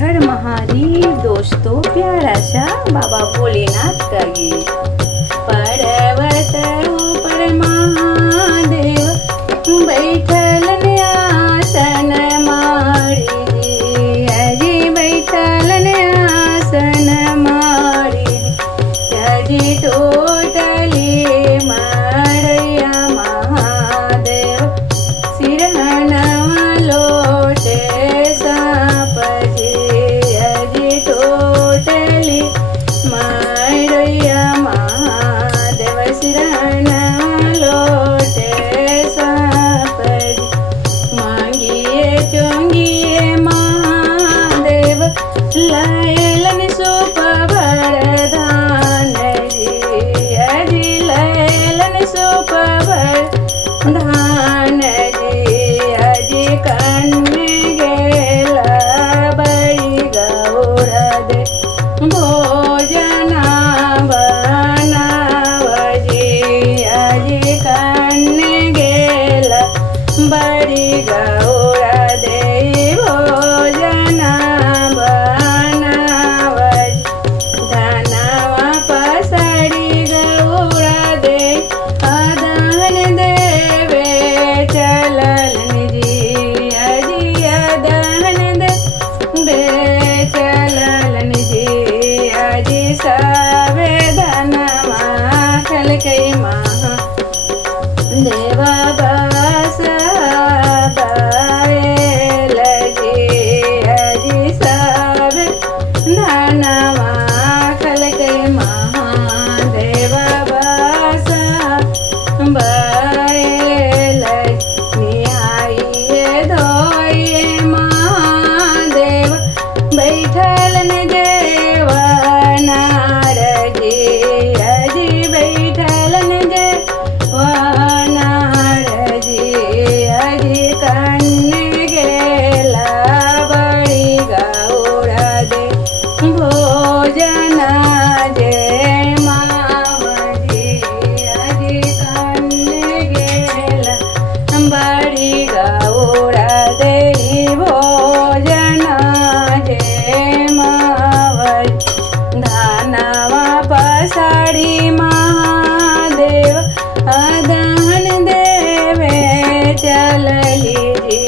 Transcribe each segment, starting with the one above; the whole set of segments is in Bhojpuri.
हर महादेव दोस्तों, प्यारा सा बाबा भोलेनाथ का गीत। पर्वत ऊपर महादेव बैठल आसन मारी जी, हजी बैठल आसन मारी हजी टोटली मारैया महादेव सिरहनवा लोटे साप जी, हजी टोटली मारैया महादेव सिरहनवा लोटे साप जी। मांगिए चोंगिए महादेव लायलन सूप वरदान जी, हजी लायलन सूप वरदान जी, हजी कन्ने गेला बड़ी गौर दे भोजना बनाव जी, हजी कन्ने गेला बड़ी गौर दे भोजना बनाव जी। धनवा पसड़ी गौर दे अदहन देवे चलल जी, हजी अदहन दे चलल जी, हजी सबे धनवा खलकै महा देवा बस बायल जी, हजी सब धनवा खलकै महादेवा बस बायल। निहाइए धोइए महादेव बैठल देवनार जी, हजी बैठल देवनार जी, हजी कन्ने गेला बड़ी गौर दे भोजना जय मावजी, हजी कन्ने गेला बड़ी गौर दे भोजना जय मावजी। धनवा पसाड़ी महादेव अदहन देवे चलली जी,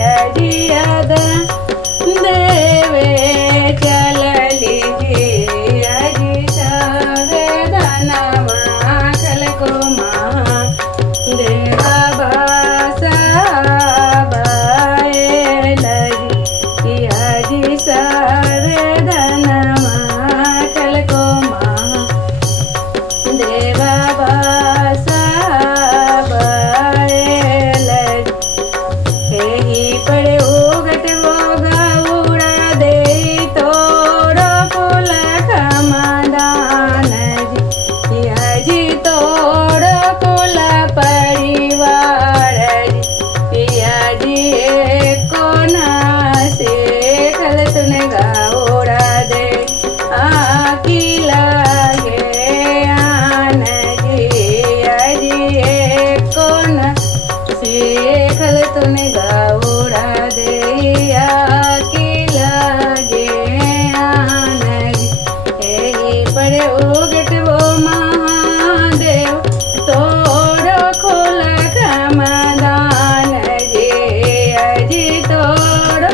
हजी अदहन देवे चलली जी, हजी सबे धनवा खलको महादेवा बस बायल जी, हजी सबे धनवा खलको महादेवा बस बायल जी। एही पड़े उगट वो गौरा दे तोरो कुल खमदान जी, हजी तोरो कुल परिवार जी, हजी एको ना से खल तुन गौरा दे आकी लागे आन जी, हजी एको ना से खल तुन गौरा दे आकी लागे आन जी। एही पड़े उगट वो महादेव तोरो खोल खमदान जी, हजी तोरो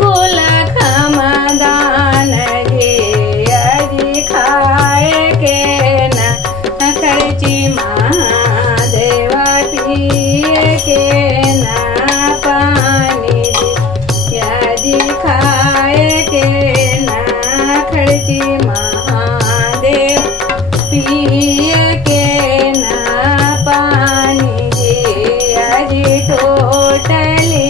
खोल खमदान जी, हजी खाए के न खर्ची महादेवा पिए के न पानी जी, हजी खाए के न खर्ची महादेव पिए के न पानी जी, हजी टोटली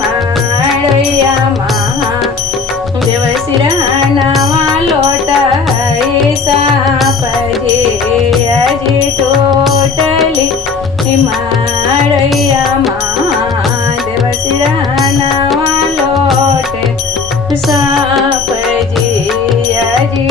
मारैया महादेव सिरहनवा लोटा है साप जी, हजी टोटली मारैया महादेव सिरहनवा लोटे साप जी, हजी